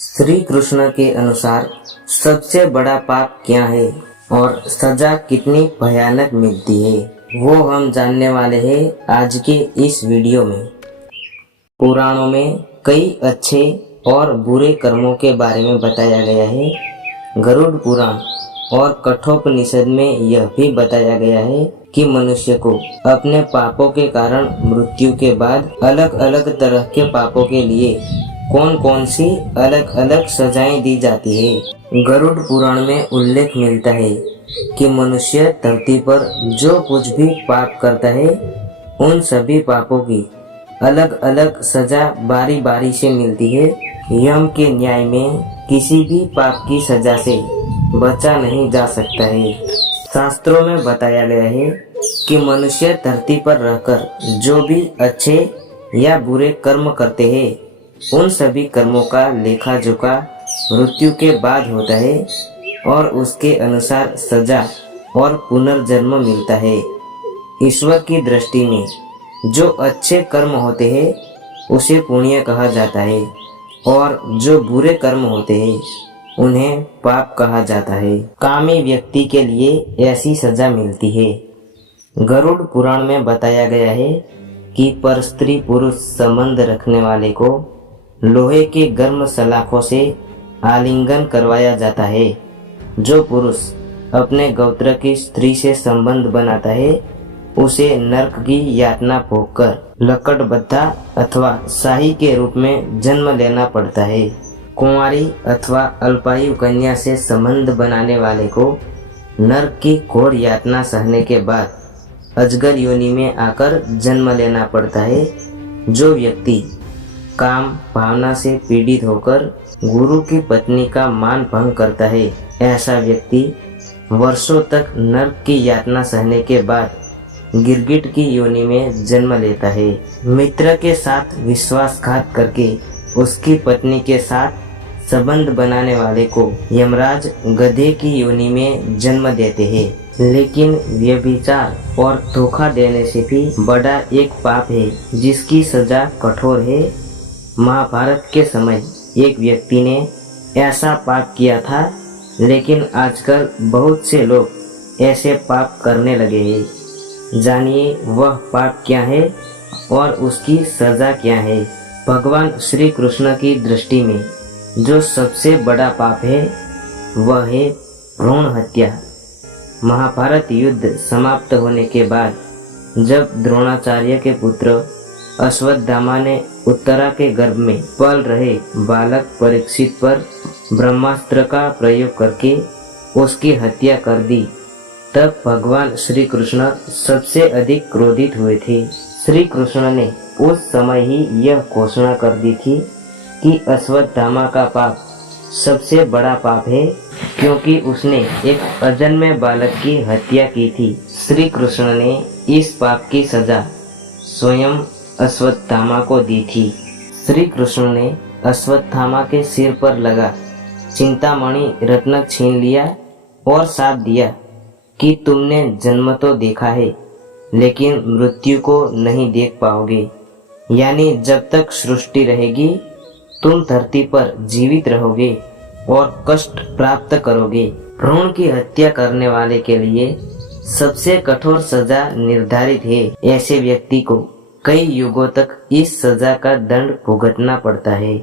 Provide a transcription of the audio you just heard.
श्री कृष्ण के अनुसार सबसे बड़ा पाप क्या है और सजा कितनी भयानक मिलती है, वो हम जानने वाले हैं आज के इस वीडियो में। पुराणों में कई अच्छे और बुरे कर्मों के बारे में बताया गया है। गरुड़ पुराण और कठोपनिषद में यह भी बताया गया है कि मनुष्य को अपने पापों के कारण मृत्यु के बाद अलग अलग तरह के पापों के लिए कौन कौन सी अलग अलग सजाएं दी जाती है। गरुड़ पुराण में उल्लेख मिलता है कि मनुष्य धरती पर जो कुछ भी पाप करता है उन सभी पापों की अलग अलग सजा बारी बारी से मिलती है। यम के न्याय में किसी भी पाप की सजा से बचा नहीं जा सकता है। शास्त्रों में बताया गया है कि मनुष्य धरती पर रहकर जो भी अच्छे या बुरे कर्म करते हैं उन सभी कर्मों का लेखा जोखा मृत्यु के बाद होता है और उसके अनुसार सजा और पुनर्जन्म मिलता है। ईश्वर की दृष्टि में जो अच्छे कर्म होते हैं उसे पुण्य कहा जाता है और जो बुरे कर्म होते हैं उन्हें पाप कहा जाता है। कामी व्यक्ति के लिए ऐसी सजा मिलती है। गरुड़ पुराण में बताया गया है कि पर स्त्री पुरुष संबंध रखने वाले को लोहे के गर्म सलाखों से आलिंगन करवाया जाता है। जो पुरुष अपने गोत्र की स्त्री से संबंध बनाता है उसे नरक की यातना भोगकर लकड़बद्धा अथवा शाही के रूप में जन्म लेना पड़ता है। कुंवारी अथवा अल्पायु कन्या से संबंध बनाने वाले को नरक की घोर यातना सहने के बाद अजगर योनि में आकर जन्म लेना पड़ता है। जो व्यक्ति काम भावना से पीड़ित होकर गुरु की पत्नी का मान भंग करता है, ऐसा व्यक्ति वर्षों तक नरक की यातना सहने के बाद गिरगिट की योनि में जन्म लेता है। मित्र के साथ विश्वासघात करके उसकी पत्नी के साथ संबंध बनाने वाले को यमराज गधे की योनि में जन्म देते हैं। लेकिन व्यभिचार और धोखा देने से भी बड़ा एक पाप है जिसकी सजा कठोर है। महाभारत के समय एक व्यक्ति ने ऐसा पाप किया था, लेकिन आजकल बहुत से लोग ऐसे पाप करने लगे हैं। जानिए वह पाप क्या है और उसकी सजा क्या है। भगवान श्री कृष्ण की दृष्टि में जो सबसे बड़ा पाप है वह है भ्रूण हत्या। महाभारत युद्ध समाप्त होने के बाद जब द्रोणाचार्य के पुत्र अश्वत्थामा ने उत्तरा के गर्भ में पल रहे बालक परीक्षित पर ब्रह्मास्त्र का प्रयोग करके उसकी हत्या कर दी, तब भगवान श्री कृष्ण सबसे अधिक क्रोधित हुए थे। श्री कृष्ण ने उस समय ही यह घोषणा कर दी थी कि अश्वत्थामा का पाप सबसे बड़ा पाप है, क्योंकि उसने एक अजन्मे बालक की हत्या की थी। श्री कृष्ण ने इस पाप की सजा स्वयं अश्वत्थामा को दी थी। श्री कृष्ण ने अश्वत्थामा के सिर पर लगा चिंतामणि रत्न छीन लिया और शाप दिया कि तुमने जन्म तो देखा है लेकिन मृत्यु को नहीं देख पाओगे, यानी जब तक सृष्टि रहेगी तुम धरती पर जीवित रहोगे और कष्ट प्राप्त करोगे। भ्रूण की हत्या करने वाले के लिए सबसे कठोर सजा निर्धारित है। ऐसे व्यक्ति को कई युगों तक इस सजा का दंड भुगतना पड़ता है।